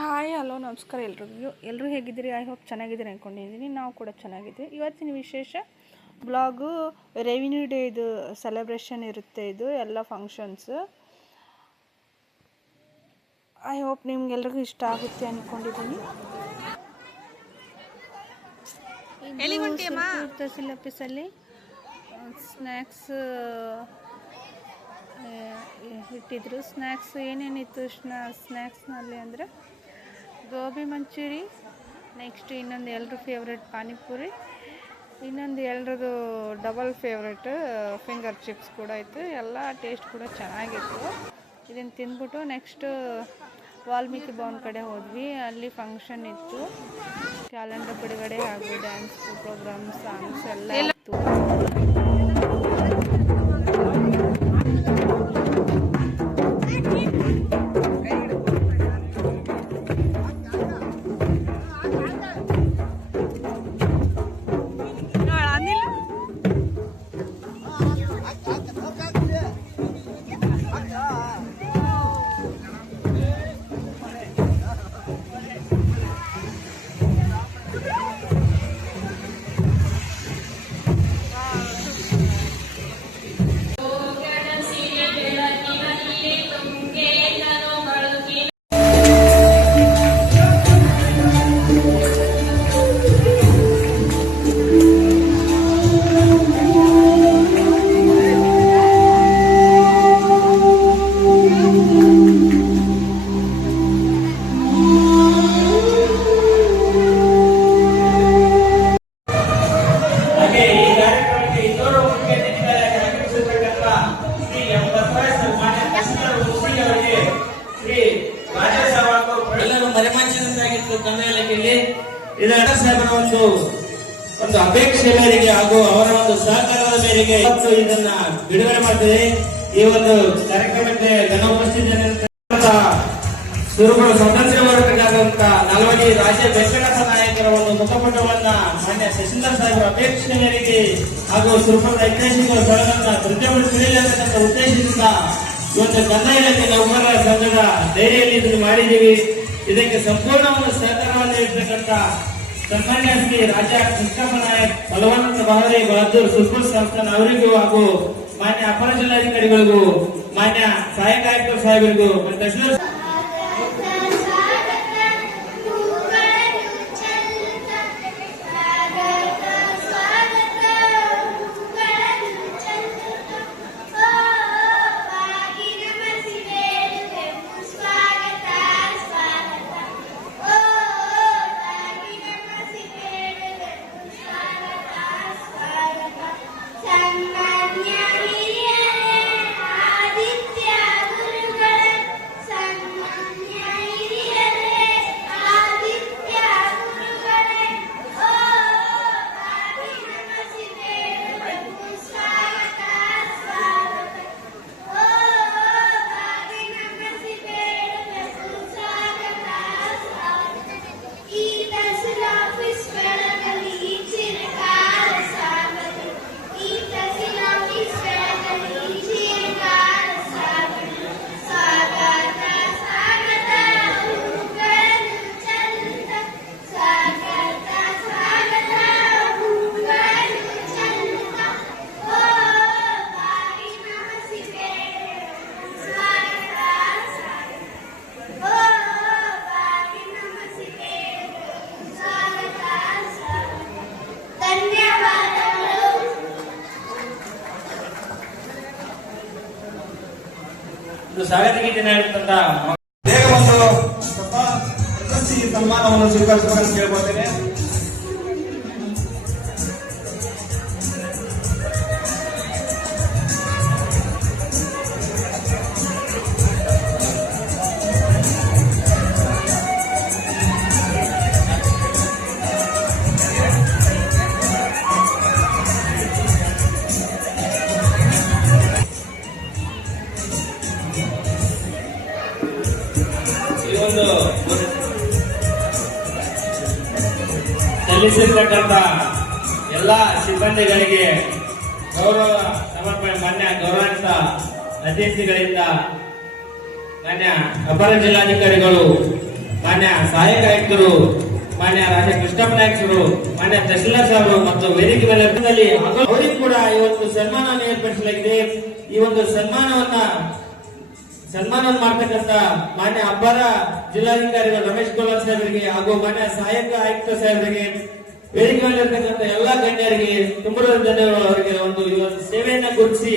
Hi hello ನಮಸ್ಕಾರ ಎಲ್ಲರೂ ಹೇಗಿದ್ದೀರಿ? ಐ ಹೋಪ್ ಚೆನ್ನಾಗಿದ್ದೀರಿ ಅಂದ್ಕೊಂಡಿದ್ದೀನಿ. ನಾವು ಕೂಡ ಚೆನ್ನಾಗಿದ್ದೀವಿ. ಇವತ್ತಿನ ವಿಶೇಷ ಬ್ಲಾಗು ರೆವಿನ್ಯೂ ಡೇ ಇದು ಸೆಲೆಬ್ರೇಷನ್ ಇರುತ್ತೆ. ಇದು ಎಲ್ಲ ಫಂಕ್ಷನ್ಸ್. ಐ ಹೋಪ್ ನಿಮ್ಗೆಲ್ರಿಗೂ ಇಷ್ಟ ಆಗುತ್ತೆ ಅಂದ್ಕೊಂಡಿದ್ದೀನಿ. ತಹಸೀಲ್ ಆಫೀಸಲ್ಲಿ ಸ್ನ್ಯಾಕ್ಸ್ ಇಟ್ಟಿದ್ರು. ಸ್ನ್ಯಾಕ್ಸ್ ಏನೇನಿತ್ತು ಸ್ನ್ಯಾಕ್ಸ್ನಲ್ಲಿ ಅಂದರೆ ಗೋಬಿ ಮಂಚೂರಿ, ನೆಕ್ಸ್ಟ್ ಇನ್ನೊಂದು ಎಲ್ಲರ ಫೇವ್ರೆಟ್ ಪಾನಿಪುರಿ, ಇನ್ನೊಂದು ಎಲ್ಲರದು ಡಬಲ್ ಫೇವ್ರೆಟ್ ಫಿಂಗರ್ ಚಿಪ್ಸ್ ಕೂಡ ಇತ್ತು. ಎಲ್ಲ ಟೇಸ್ಟ್ ಕೂಡ ಚೆನ್ನಾಗಿತ್ತು. ಇದನ್ನು ತಿಂದ್ಬಿಟ್ಟು ನೆಕ್ಸ್ಟ್ ವಾಲ್ಮೀಕಿ ಭವನ್ ಕಡೆ ಹೋದ್ವಿ. ಅಲ್ಲಿ ಫಂಕ್ಷನ್ ಇತ್ತು. ಕ್ಯಾಲೆಂಡರ್ ಬಿಡುಗಡೆ ಹಾಗೂ ಡ್ಯಾನ್ಸ್ ಪ್ರೋಗ್ರಾಮ್, ಸಾಂಗ್ಸ್ ಎಲ್ಲ ಇತ್ತು. ಎಲ್ಲರೂ ಮರೆಮಾಚಿದಂತಾಗಿತ್ತು ಕನ್ನಡ ಇಲಾಖೆಯಲ್ಲಿ. ಇದರ ಸಾಹೇಬರ ಒಂದು ಅಪೇಕ್ಷೆ ಮೇರೆಗೆ ಹಾಗೂ ಅವರ ಒಂದು ಸಹಕಾರದ ಮೇರೆಗೆ ಇವತ್ತು ಇದನ್ನ ಬಿಡುಗಡೆ ಮಾಡ್ತೇವೆ. ಈ ಒಂದು ಕಾರ್ಯಕ್ರಮಕ್ಕೆ ಘನ ಉಪಸ್ಥಿತಿಯನ್ನು ಸುರುಗಳು ಸ್ವಾತಂತ್ರ್ಯ ಹೋರಾಟಗಾರರಂತ ನಾಲ್ವಡಿ ರಾಜ್ಯ ವೆಂಕಟನಾಥ ನಾಯಕರ ಒಂದು ಮುಖಪಟವನ್ನ ಮಾನ್ಯ ಶಶೀಂದರ್ ಸಾಹೇಬರ ಅಪೇಕ್ಷೆ ಮೇರೆಗೆ ಹಾಗೂ ಸುರುಪುರದ ಐತಿಹಾಸಿಕ ಸ್ಥಳಗಳನ್ನ ಪ್ರತಿಯೊಬ್ಬರು ಅಂತಕ್ಕಂಥ ಉದ್ದೇಶದಿಂದ ಇವತ್ತು ಕನ್ನಡ ಇಲಾಖೆ ನೌಕರರ ಸಂಘದ ಡೈರಿಯಲ್ಲಿ ಇದನ್ನು ಮಾಡಿದ್ದೀವಿ. ಇದಕ್ಕೆ ಸಂಪೂರ್ಣ ಒಂದು ಸಹಕಾರವನ್ನು ನೀಡತಕ್ಕಂಥ ಸನ್ಮಾನ್ಯ ಶ್ರೀ ರಾಜಾ ಕೃಷ್ಣಪ್ಪ ನಾಯಕ್, ಬಲವಂತ ಬಹದ್ದೂರ್ ಬಹದ್ದೂರ್ ಸುಲ್ಪುರ್ ಸಂಸ್ಥಾನ ಅವರಿಗೂ ಹಾಗೂ ಮಾನ್ಯ ಅಪರ ಜಿಲ್ಲಾಧಿಕಾರಿಗಳಿಗೂ, ಮಾನ್ಯ ಸಹಾಯಕ ಆಯುಕ್ತರ ಸಾಹೇಬರಿಗೂ ತಹಸೀಲ್ದಾರ್ ಸ್ವಾಗತ ಗೀತೆ ನೀಡುತ್ತಂತ ಬೇಗ ಒಂದು ಸ್ವಲ್ಪ ಪ್ರಶಸ್ತಿ ಸನ್ಮಾನವನ್ನು ಸ್ವೀಕರಿಸಬೇಕಂತ ಕೇಳ್ಕೊಳ್ತೇನೆ. ಸಲ್ಲಿಸಿರ್ತಕ್ಕಂಥ ಎಲ್ಲ ಸಿಬ್ಬಂದಿಗಳಿಗೆ ಗೌರವ ಸಮರ್ಪಣೆ ಮಾನ್ಯ ಗೌರವಾನ್ವಿತ ಅತಿಥಿಗಳಿಂದ ಮಾನ್ಯ ಅಪರ ಜಿಲ್ಲಾಧಿಕಾರಿಗಳು, ಮಾನ್ಯ ಸಹಾಯಕ ಆಯುಕ್ತರು ಮಾನ್ಯ ರಾಜ ಕೃಷ್ಣಪ್ಪ ನಾಯಕರು, ಮಾನ್ಯ ತಹಸೀಲ್ದಾರ್ ಸಾಹೇಬರು ಮತ್ತು ವೇದಿಕೆ ಮೇಲೆ ಅವರಿಗೆ ಕೂಡ ಈ ಒಂದು ಸನ್ಮಾನವನ್ನು ಏರ್ಪಡಿಸಲಾಗಿದೆ. ಈ ಒಂದು ಸನ್ಮಾನ ಮಾಡ್ತಕ್ಕಂಥ ಮಾನ್ಯ ಅಬ್ಬರ ಜಿಲ್ಲಾಧಿಕಾರಿಗಳು ರಮೇಶ್ ಗೋಲಾರ್ ಸಾಹೇಬರಿಗೆ ಹಾಗೂ ಮಾನ್ಯ ಸಹಾಯಕ ಆಯುಕ್ತ ಸಾಹೇಬರಿಗೆ, ವೇದಿಕೆ ಮೇಲೆ ಇರ್ತಕ್ಕಂಥ ಎಲ್ಲಾ ಗಣ್ಯರಿಗೆ ತುಂಬ ಧನ್ಯವಾದಗಳು. ಅವರಿಗೆ ಒಂದು ಸೇವೆಯನ್ನ ಗುರುತಿಸಿ